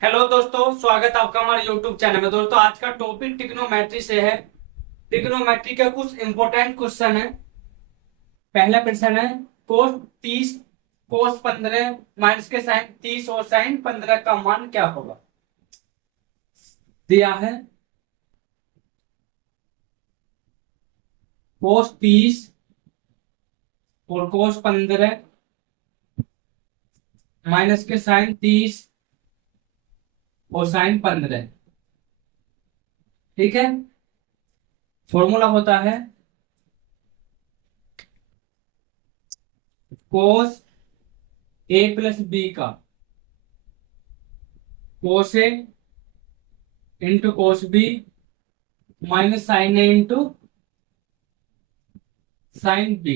Hello दोस्तों, स्वागत है आपका हमारे यूट्यूब चैनल में। दोस्तों, आज का टॉपिक ट्रिग्नोमेट्री से है। ट्रिग्नोमेट्री का कुछ इंपॉर्टेंट क्वेश्चन है। पहला प्रश्न है, कोस 30 कोस 15 माइनस के साइन 30 और साइन 15 का मान क्या होगा। दिया है कोस 30 और कोस 15 माइनस के साइन 30 और साइन 15। ठीक है। फॉर्मूला होता है कोस ए प्लस बी का cos A into cos B minus sine A into sine B.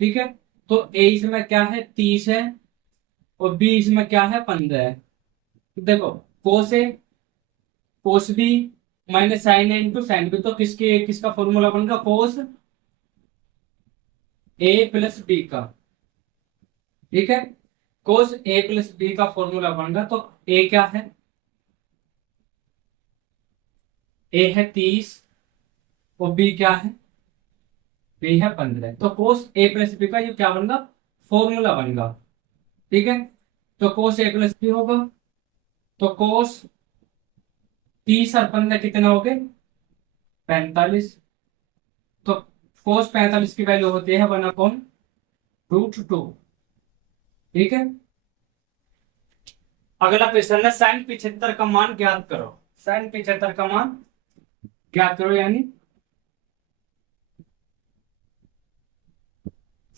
ठीक है। तो ए इसमें क्या है, 30 है, और बी इसमें क्या है, 15 है। तो देखो, कोस ए कोस B minus sine A into sine B, तो किसका फॉर्मूला बनेगा, कोस ए प्लस बी का। ठीक है। कोस ए प्लस बी का फॉर्मूला बनेगा, तो ए क्या है, ए है 30 और बी क्या है, बी है 15। तो कोस ए प्लस बी का ये क्या बनेगा, फॉर्मूला बनेगा। ठीक है। तो कोस ए प्लस बी होगा, तो कोस 30 और 15 कितना हो गए, 45। तो कोस 45 की वैल्यू होती है 1/√2। ठीक है। अगला क्वेश्चन है, साइन 75 का मान ज्ञात करो। साइन 75 का मान ज्ञात करो, यानी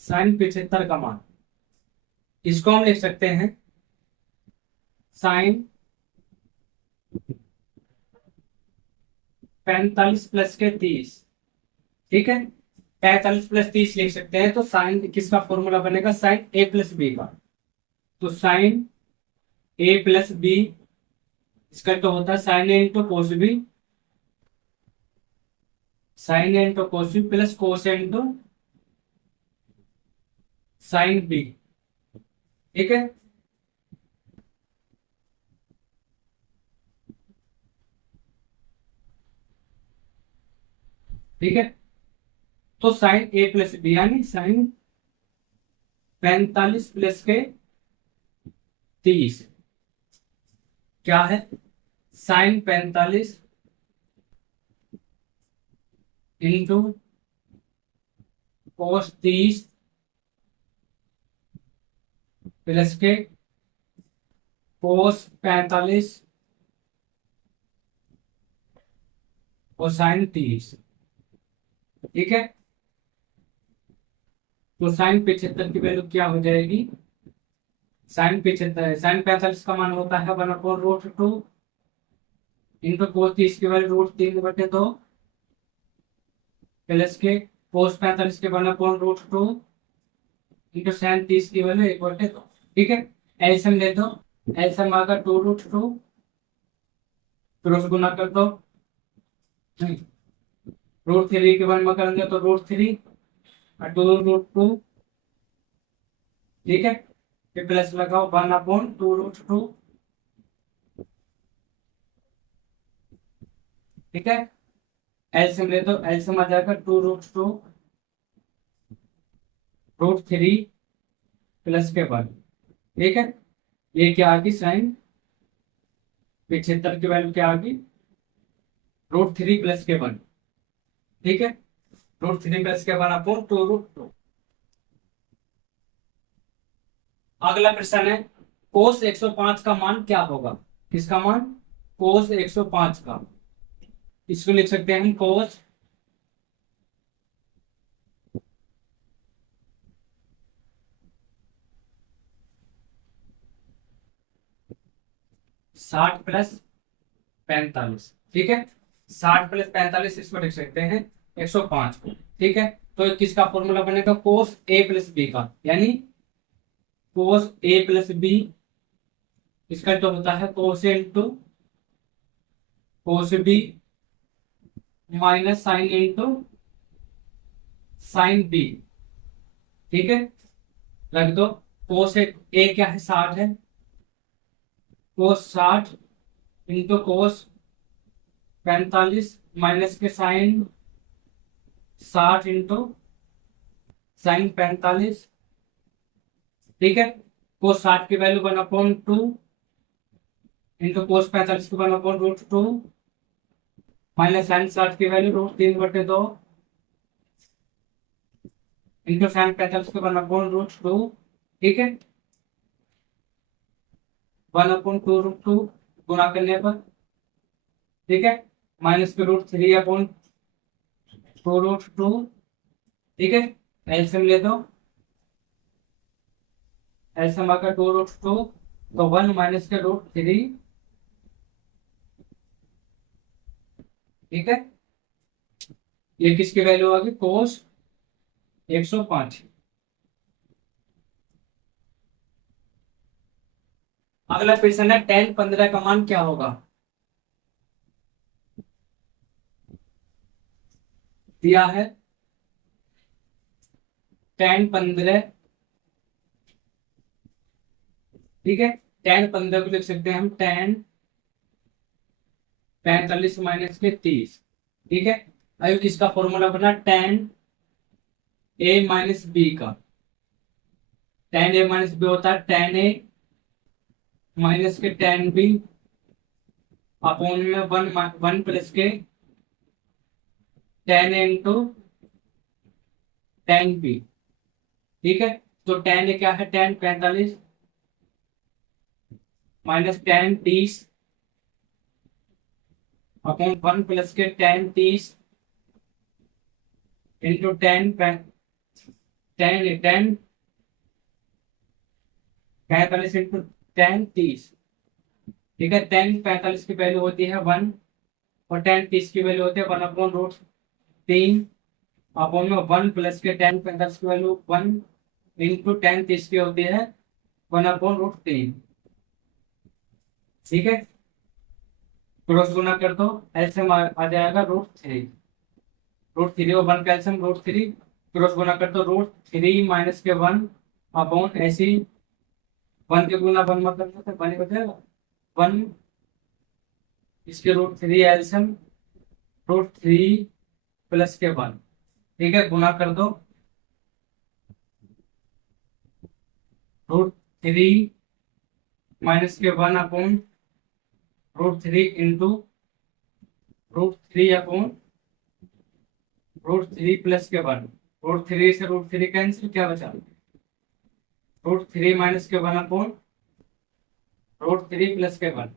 साइन 75 का मान, इसको हम लिख सकते हैं साइन 45 प्लस के 30। ठीक है। 45 प्लस 30 लिख सकते हैं, तो साइन किसका फॉर्मूला बनेगा, साइन ए प्लस बी का। तो साइन ए प्लस बी इसका तो होता है sine A into cos B, sine A into cos B plus cos A into sine B. ठीक है। ठीक है। तो साइन ए प्लस बी यानी साइन 45 प्लस के 30 क्या है, साइन 45 इंटू कोस 30 प्लस के कोस 45 और साइन 30। ठीक है। तो साइन 75 की वैल्यू क्या हो जाएगी, साइन 45 का मान होता है 1/√2 इंटू कोस 30 की वैल्यू √3/2 प्लस के कोस 45 के 1/√2 इंटू साइन 30 की वैल्यू 1/2। ठीक है। एलसीएम ले दो, एलसीएम आएगा 2√2, क्रॉस गुना कर दो, √3 के वन में करेंगे तो √3 और 2√2। ठीक है। फिर प्लस लगाओ 1/2√2। ठीक है। एलसीएम ले दो, एलसीएम आ जाएगा 2√2 √3 प्लस के 1। ठीक है। ये क्या आ गई, साइन 75 की वैल्यू क्या आ गई, √3 प्लस के 1। ठीक है। √3 प्लस के 1/2√2। अगला प्रश्न है, कोस 105 का मान क्या होगा। किसका मान, कोस 105 का। इसको लिख सकते हैं हम कोस 60 + 45। ठीक है। 60 + 45 इसको लिख सकते हैं 105 को। ठीक है। तो किसका फॉर्मूला बनेगा, कोस ए प्लस बी का, यानी कोस ए प्लस बी इसका तो होता है cos A into cos B minus sine into sine B. ठीक है। रख दो, कोस ए क्या है, 60 है, कोस 60 इंटू कोस 45 माइनस के साइन 60 इंटू साइन 45। ठीक है, कोस 60 की वैल्यू 1/2 इंटू कोस 45 की 1/√2 माइनस साइन 60 की वैल्यू √3/2 इंटू साइन 45 की 1/√2। ठीक है, 1/2√2 गुणा करने पर, ठीक है, माइनस के √3/2√2। ठीक है, एलसीएम ले दो, एलसीएम आकर 2√2, तो 1 माइनस के √3। ठीक है, ये किसकी वैल्यू आ गई, कोस 105। अगला क्वेश्चन है tan 15 का मान क्या होगा। दिया है tan 15। ठीक है, tan 15 को लिख सकते हैं हम tan 45 माइनस के 30। ठीक है, अब इसका फॉर्मूला बना tan a माइनस बी का। tan a माइनस बी होता है tan a माइनस के tan b अपॉन में 1 प्लस के tan a into tan b। ठीक है, तो tan a क्या है, tan 45 minus tan 30 upon 1 plus के tan 30 into tan 45 into tan 30। ठीक है, tan 45 की वैल्यू होती है 1 और tan 30 की वैल्यू होती है 1/√3 अपॉन में 1 प्लस के tan 45 की वैल्यू 1 इंटू tan 30 की होती है 1/√3। ठीक है, क्रॉस गुना कर दो, एलसीएम आ जाएगा √3। √3 और 1 का एलसीएम √3, क्रॉस गुना कर दो √3 माइनस के 1 अपॉन ऐसी 1 के गुना 1 मतलब होता है 1 ही बचेगा 1, इसके √3 एलसीएम √3 प्लस के 1। ठीक है, गुना कर दो √3 माइनस के 1 अपॉन √3 इंटू √3 अपॉन √3 प्लस के 1। √3 से √3 कैंसिल, क्या बचा, √3 माइनस के 1 अपॉन √3 प्लस के 1।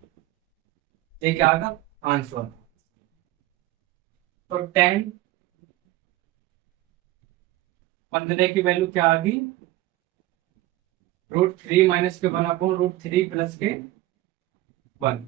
ये क्या आएगा आंसर। तो tan 15 की वैल्यू क्या आ गई, √3 माइनस के 1 अपॉन √3 प्लस के 1।